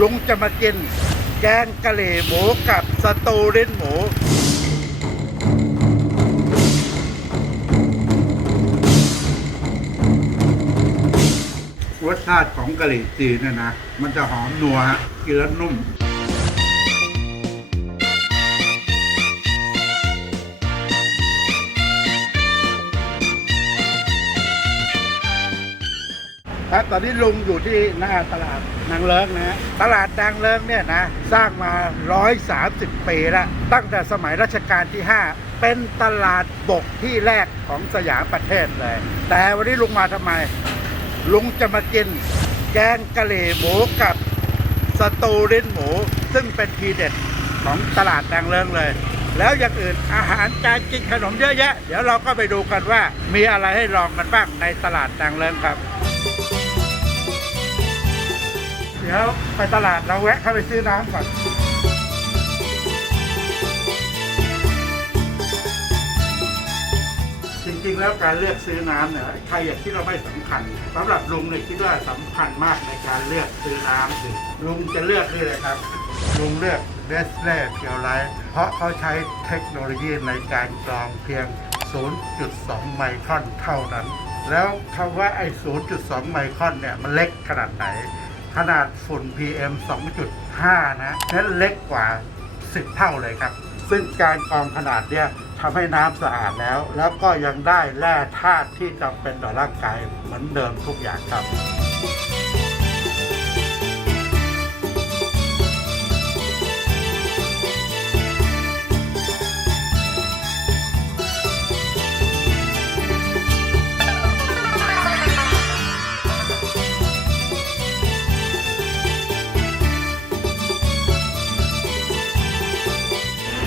ลุงจะมากิน แกงกะหรี่หมูกับสตูลิ้นหมู รสชาติของกะหรี่จีนเนี่ยนะ มันจะหอมนัวฮะกินแล้วนุ่ม ครับตอนนี้ลุงอยู่ที่หน้าตลาดนางเลิงนะฮะตลาดนางเลิงเนี่ยนะสร้างมา 130 ปีแล้วตั้งแต่สมัยรัชกาลที่ 5 เป็นตลาดบกที่แรกของสยามประเทศเลย แต่วันนี้ลุงมาทำไม ลุงจะมากินแกงกะหรี่หมูกับสตูลิ้นหมู ซึ่งเป็นทีเด็ดของตลาดนางเลิงเลย แล้วอย่างอื่นอาหารการกินขนมเยอะแยะ เดี๋ยวเราก็ไปดูกันว่ามีอะไรให้ลองกันบ้างในตลาดนางเลิงครับ ดี๋ยวไปตลาดเราแวะเข้าไปซื้อน้ำก่อนจริงๆแล้วการเลือกซื้อน้ำเนี่ยใครอยากคิดว่าไม่สำคัญสำหรับลุงเนี่ยคิดว่าสำคัญมากในการเลือกซื้อน้ำคือลุงจะเลือกนี่เลยครับลุงเลือกเดสเล่เพียวไลท์เพราะเขาใช้เทคโนโลยีในการกรองเพียง 0.2 ไมครอนเท่านั้น แล้วคำว่าไอ้ 0.2 ไมครอนเนี่ยมันเล็กขนาดไหน ขนาดฝุ่น PM 2.5 นะนั้นเล็กกว่า 10 เท่าเลยครับ ซึ่งการกรองขนาดเนี่ยทำให้น้ำสะอาดแล้ว แล้วก็ยังได้แร่ธาตุที่จำเป็นต่อร่างกายเหมือนเดิมทุกอย่างครับ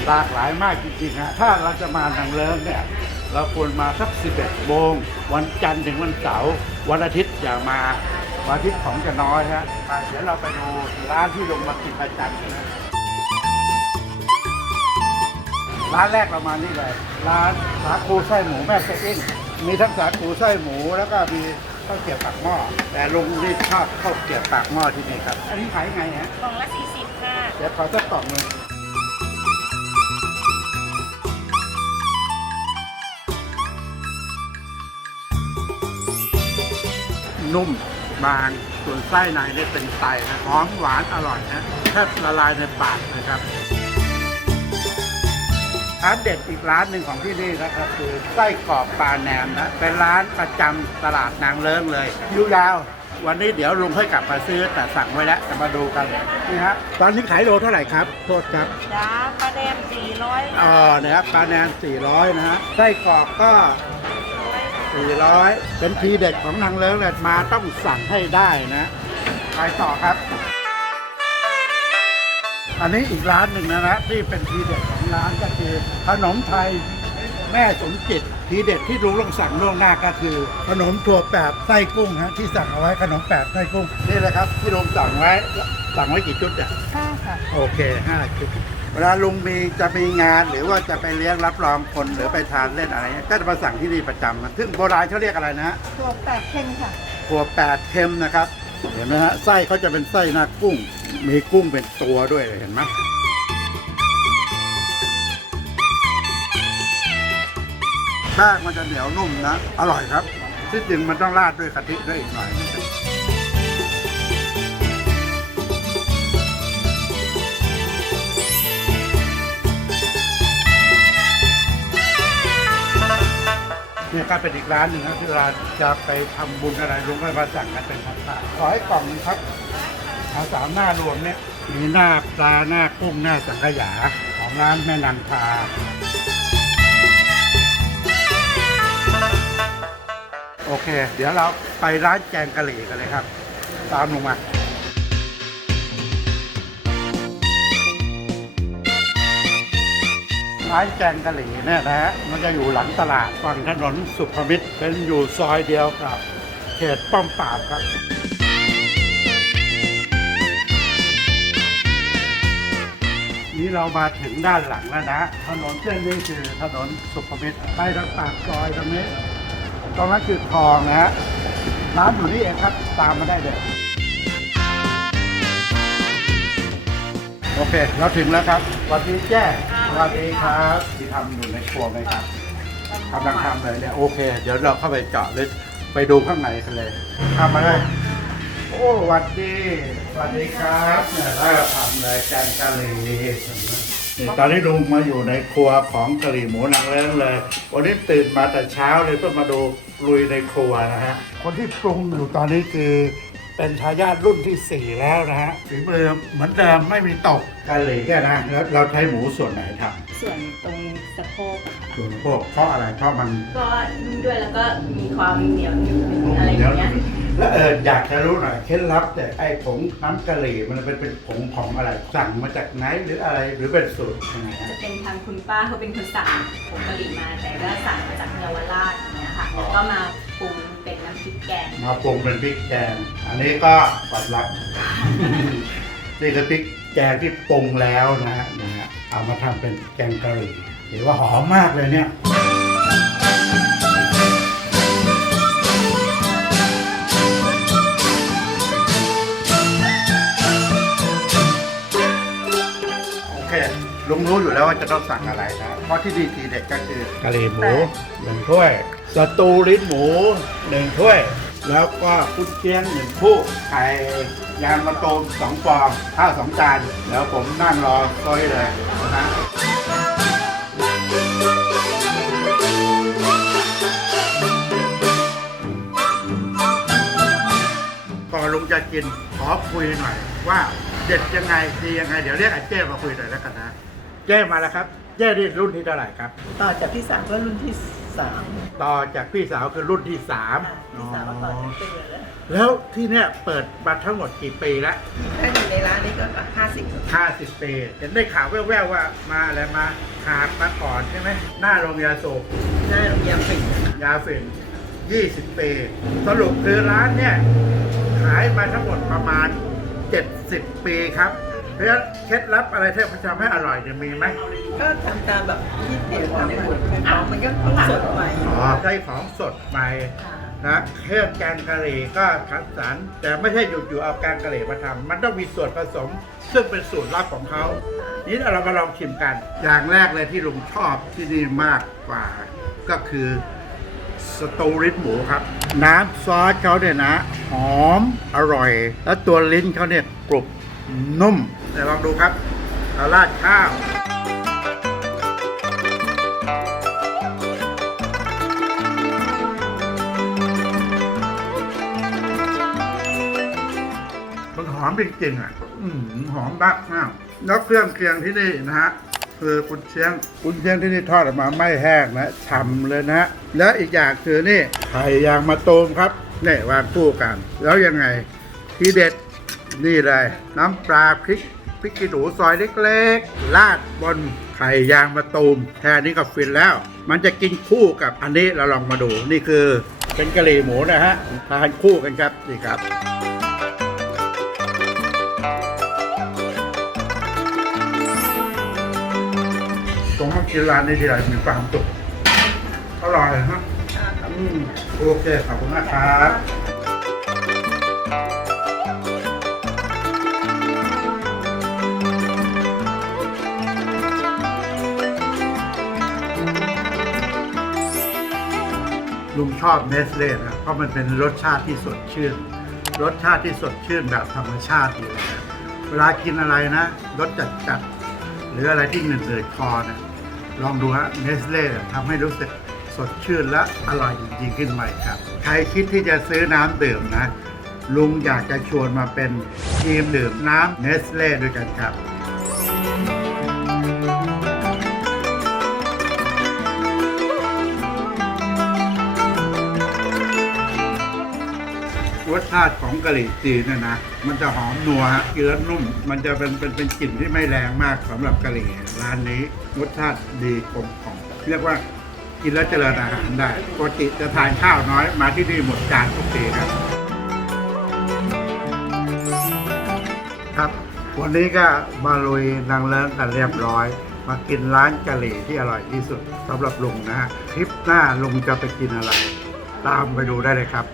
หลากหลายมากจริงๆฮะถ้าเราจะมาทางเลิงเนี่ยเราควรมาสัก 11โมงวันจันทร์ถึงวันเสาร์วันอาทิตย์อย่ามา วันอาทิตย์ของจะน้อยฮะไปเดี๋ยวเราไปดูร้านที่ลงมากินประจำกันนะร้านแรกเรามานี่เลยร้านสาคูไส้หมูแม่เซอิ้งมีทั้งสาคูไส้หมูแล้วก็มีข้าวเกรี๊ยวปากหม้อ แต่ลุงนี่ชอบข้าวเกรี๊ยวปากหม้อที่นี่ครับ อันนี้ขายไงฮะกล่องละ40ค่ะเดี๋ยวขอสักกล่องหนึง นุ่มบาง ส่วนไส้ในเนี่ยเป็นไตนะหอมหวานอร่อยนะแทบละลายในปากนะครับร้านเด็ดอีกร้านหนึ่งของที่นี่นะครับคือไส้กรอบปลาแหนมนะเป็นร้านประจำตลาดนางเลิ้งเลยอยู่ยาววันนี้เดี๋ยวลุงค่อยกลับมาซื้อแต่สั่งไว้แล้วจะมาดูกันนี่ฮะตอนนี้ขายโลเท่าไหร่ครับ โทษครับจ้าปลาแดง400อ๋อนะครับปลาแนน400นะฮะไส้กรอกก็ 400 เป็นทีเด็ดของนางเลิ้งเลยมาต้องสั่งให้ได้นะไปต่อครับ อันนี้อีกร้านหนึ่งนะนะที่เป็นทีเด็ดของร้านก็คือขนมไทยแม่สมจิตทีเด็ดที่ลุงต้องสั่งล่วงหน้าก็คือ ขนมถั่วแปบไส้กุ้งฮะที่สั่งเอาไว้ขนมแปบไส้กุ้งนี่แหละครับที่ลุงสั่งไว้สั่งไว้กี่ชุดเนี่ยค่ะค่ะโอเคห้าชุด เวลาลุงมีจะมีงานหรือว่าจะไปเลี้ยงรับรองคนหรือไปทานเล่นอะไรเงี้ยก็จะมาสั่งที่นี่ประจำนะซึ่งโบราณเขาเรียกอะไรนะฮะตัวแปดเข่งค่ะถั่วแปดเค็มนะครับ เห็นไหมฮะไส้เขาจะเป็นไส้หน้ากุ้ง มีกุ้งเป็นตัวด้วยเห็นไหมแป้งมันจะเหนียวนุ่มนะ อร่อยครับ ที่จริงมันต้องราดด้วยกะทิด้วยอีกหน่อย เนี่ยก็เป็นอีกร้านหนึ่งนะที่เวลาจะไปทำบุญอะไรลุงก็มาสั่งกันเป็นพันๆขอให้กล่องหนึงครับเอาสามหน้ารวมเนี่ยมีหน้าปลาหน้ากุ้งหน้าสังขยาของร้านแม่นันทาโอเค เดี๋ยวเราไปร้านแกงกะหรี่กันเลยครับ ตามลงมา ร้านแกงกะหรี่เนี่ยนะฮะมันจะอยู่หลังตลาดฝั่งถนนสุขมิตรเป็นอยู่ซอยเดียวกับเขตป้อมปราบครับนี่เรามาถึงด้านหลังแล้วนะ ถนนเส้นนี้คือถนนสุขมิตรไปทางปากซอยตรงนี้ ตรงนั้นคือคลองนะฮะร้านอยู่นี่เองครับตามมาได้เลยโอเค เราถึงแล้วครับวัสดีแจ้ สวัสดีครับที่ทำอยู่ในครัวไหมครับกำลังทำเลยเนี่ยโอเค เดี๋ยวเราเข้าไปเจาะลึกไปดูข้างในกันเลยทำมาเลยโอ้สวัสดีสวัสดีครับเนี่ยเราทำเลยแกงกะหรี่นี่ตอนนี้ลุงมาอยู่ในครัวของกะหรี่หมูนางเล้งเลย วันนี้ตื่นมาแต่เช้าเลยเพื่อมาดูลุยในครัวนะฮะคนที่ปรุงอยู่ตอนนี้คือ เป็นทายาทรุ่นที่ 4 แล้วนะฮะฝีมือเหมือนเดิมไม่มีตกกะหรี่แค่นะแล้วเราใช้หมูส่วนไหนทส่วนตรงสะโพกอะค่ะำส่วนพวกเพราะอะไรเพราะมันก็นุ่มด้วยแล้วก็มีความเหนียวหนึบอะไรอย่างเงี้ยแล้วเอออยากจะรู้หน่อยเคล็ดลับแต่ไอ้ผงน้ำกะหรี่มันเป็นเป็นผงของอะไร สั่งมาจากไหนหรืออะไรหรือเป็นสูตรยังไงจะฮะเป็นทางคุณป้าเขาเป็นคนสั่งผงกะหรี่มาแต่ก็สั่งมาจากเยาวราชอย่างเงี้ยค่ะแล้วก็มาปรุงเป็นน้ำ พริกแกงมาปรุงเป็นพริกแกง อันนี้ก็ปดลับ นี่คือพริกแกงที่ปรุงแล้วนะฮะนะฮะเอามาทำเป็นแกงกะหรี่เห็นว่าหอมมากเลยเนี่ย ลุงรู้อยู่แล้วว่าจะต้องสั่งอะไรนะเพราะที่ดีทีเด็ดก็คือกะหรี่หมูหนึ่งถ้วยสตูลิ้นหมูหนึ่งถ้วย แล้วก็กุ้นเชียงหนึ่งคู่ไข่ยางมะตูมสองฟองข้าวสองจานแล้วผมนั่งรอก้อยเลยนะก่อนลุงจะกินขอคุยหน่อยว่าเด็ดยังไงดียังไง เดี๋ยวเรียกไอ้เจ้มาคุยหน่อยแล้วกันนะ เจ้มาแล้วครับเจ้นี่รุ่นที่เท่าไหร่ครับ ต่อจากพี่สาวก็รุ่นที่สามต่อจากพี่สาวคือรุ่นที่สามพี่สาวก็ต่อจากเตือแล้วแล้วที่เนี่ยเปิดมาทั้งหมดกี่ปีแล้วถ้าอยู่ในร้านนี้ก็ห้าสิบ50ปีเห็นได้ข่าวแว่วๆว่ามาอะไรมาหาดมาก่อนใช่ไหมหน้าโรงยาสูบ หน้าโรงยำปิ่นยาฝิ่น20 ปี สรุปคือร้านเนี่ย ขายมาทั้งหมดประมาณ 70 ปีครับ เพราะฉะนั้นเคล็ดลับอะไรที่มันทำให้อร่อยจะมีไหมก็ทำตามแบบที่เพจทำหมดของมันก็ต้องสดใหม่อ๋อใช้ของสดใหม่ค่ะนะเครื่องแกงกะหรี่ก็คัดสรรแต่ไม่ใช่อยู่ๆเอาแกงกะหรี่มาทำมันต้องมีส่วนผสม ซึ่งเป็นสูตรลับของเขานี้เรามาลองชิมกัน อย่างแรกเลยที่ลุงชอบที่นี่มากกว่า ก็คือสตูริสหมูครับ น้ำซอสเขาเนี่ยนะ หอมอร่อย แล้วตัวลิ้นเขาเนี่ยกรุบ นุ่มเดี๋ยวลองดูครับเราราดข้าวมันหอมจริงๆอะ อืมหอมมากมากแล้วเครื่องเคียงที่นี่นะฮะคือกุนเชียงกุนเชียงที่นี่ทอดออกมาไม่แห้งนะฉ่ำเลยนะฮะแล้วอีกอย่างคือนี่ไข่ยางมะตูมครับนี่วางคู่กัน แล้วยังไงทีเด็ด นี่เลย น้ำปลาพริกพริกขี้หนูซอยเล็กๆราดบนไข่ยางมะตูมแค่นี้ก็ฟินแล้ว มันจะกินคู่กับอันนี้เราลองมาดู นี่คือเป็นกะหรี่หมูนะฮะทานคู่กันครับนี่ครับตรงมากินร้านนี้ทีไรมีความสุขอร่อยฮะอืมโอเคขอบคุณนะครับ ลุงชอบเนสเล่นะเพราะมันเป็นรสชาติที่สดชื่น รสชาติที่สดชื่นแบบธรรมชาติอยู่นะเวลากินอะไรนะรสจัดจัดหรืออะไรที่เหนื่อยคอนะลองดูฮะเนสเล่ทำให้รู้สึกสดชื่นและอร่อยจริงๆขึ้นมาอีกครับ ใครคิดที่จะซื้อน้ำดื่มนะ ลุงอยากจะชวนมาเป็นทีมดื่มน้ำเนสเล่ด้วยกันครับ รสชาติของกะหรี่จีนเนี่ยนะ มันจะหอมนัวฮะกินแล้วนุ่ม มันจะเป็นเป็นเป็นกลิ่นที่ไม่แรงมากสำหรับกะหรี่ร้านนี้รสชาติดีกลมกล่อมเรียกว่ากินแล้วเจริญอาหารได้ปกติจะทานข้าวน้อยมาที่นี่หมดจานทุกทีครับ ครับ วันนี้ก็มาลุยนางเลิ้งกันเรียบร้อย มากินร้านกะหรี่ที่อร่อยที่สุดสำหรับลุงนะฮะคลิปหน้าลุงจะไปกินอะไร ตามไปดูได้เลยครับ